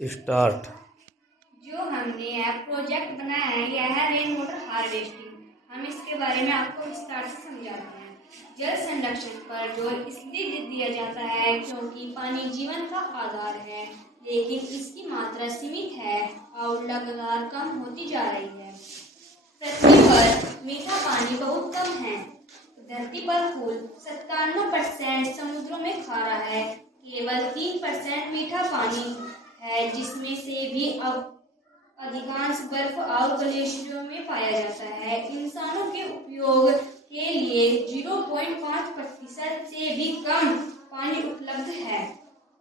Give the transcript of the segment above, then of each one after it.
Start. जो हमने यह प्रोजेक्ट बनाया है यह है रेन वाटर हार्वेस्टिंग। हम इसके बारे में आपको विस्तार से समझाते हैं। जल संरक्षण पर जोर इसलिए दिया जाता है क्योंकि पानी जीवन का आधार है, लेकिन इसकी मात्रा सीमित है और लगातार कम होती जा रही है। पृथ्वी पर मीठा पानी बहुत कम है। धरती पर कुल 97% समुद्रों में खारा है। केवल 3% मीठा पानी है, जिसमें से भी अब अधिकांश बर्फ और ग्लेशियरों में पाया जाता है। इंसानों के उपयोग के लिए 0.5% से भी कम पानी उपलब्ध है।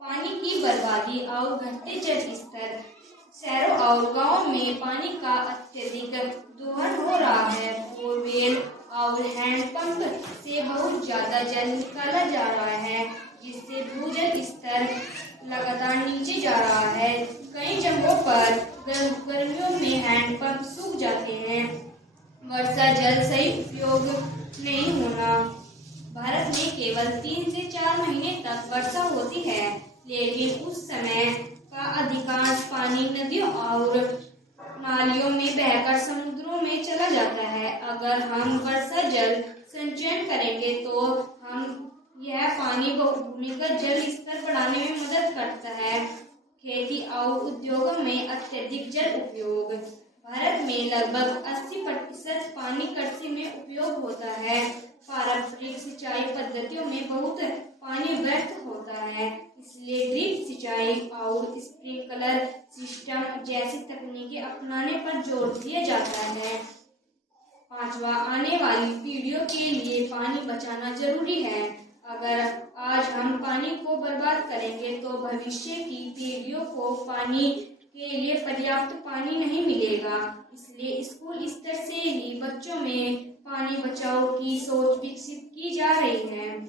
पानी की बर्बादी और घटते जल स्तर। शहरों और गांवों में पानी का अत्यधिक दोहन हो रहा है। बोरवेल और हैंडपंप से बहुत ज्यादा जल निकाला जा रहा है, जिससे भूजल स्तर लगातार नीचे जा रहा है। कई जगहों पर गर्मियों में हैंडपंप सूख जाते हैं। वर्षा जल सही उपयोग नहीं होना। भारत में केवल 3 से 4 महीने तक वर्षा होती है, लेकिन उस समय का अधिकांश पानी नदियों और नालियों में बहकर समुद्रों में चला जाता है। अगर हम वर्षा जल संचयन करेंगे तो यह पानी भूमिगत जल स्तर बढ़ाने में मदद करता है। खेती और उद्योगों में अत्यधिक जल उपयोग। भारत में लगभग 80% पानी कृषि में उपयोग होता है। पारंपरिक सिंचाई पद्धतियों में बहुत पानी व्यर्थ होता है, इसलिए ड्रिप सिंचाई और स्प्रिंकलर सिस्टम जैसी तकनीकें अपनाने पर जोर दिया जाता है। पांचवा, आने वाली पीढ़ियों के लिए पानी बचाना जरूरी है। अगर आज हम पानी को बर्बाद करेंगे तो भविष्य की पीढ़ियों को पानी के लिए पर्याप्त पानी नहीं मिलेगा। इसलिए स्कूल स्तर से ही बच्चों में पानी बचाओ की सोच विकसित की जा रही है।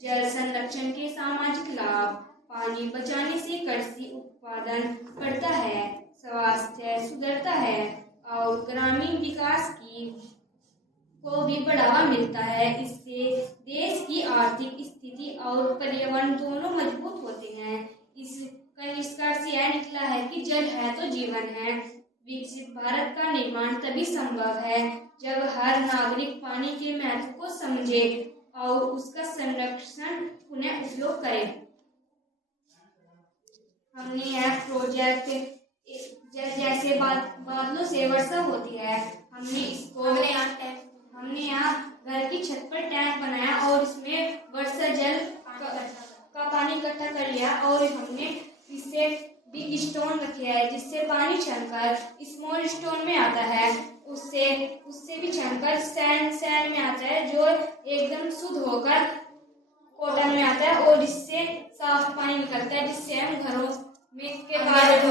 जल संरक्षण के सामाजिक लाभ। पानी बचाने से कृषि उत्पादन बढ़ता है, स्वास्थ्य सुधरता है और ग्रामीण विकास को भी बढ़ावा मिलता है। इससे देश की आर्थिक स्थिति और पर्यावरण दोनों मजबूत होते हैं। इस निष्कर्ष यह निकला है कि जल है तो जीवन है। विकसित भारत का निर्माण तभी संभव है जब हर नागरिक पानी के महत्व को समझे और उसका संरक्षण पुनः उपयोग करे। हमने यह प्रोजेक्ट जैसे बादलों से वर्षा होती है, हमने यहाँ घर की छत पर टैंक बनाया और इसमें वर्षा जल का पानी इकट्ठा कर लिया और हमने इससे बिग स्टोन रखे हैं, जिससे पानी छनकर स्मॉल स्टोन में आता है। उससे भी छनकर सैंड में आता है, जो एकदम शुद्ध होकर कॉटन में आता है और इससे साफ पानी निकलता है, जिससे हम घरों में के बाहर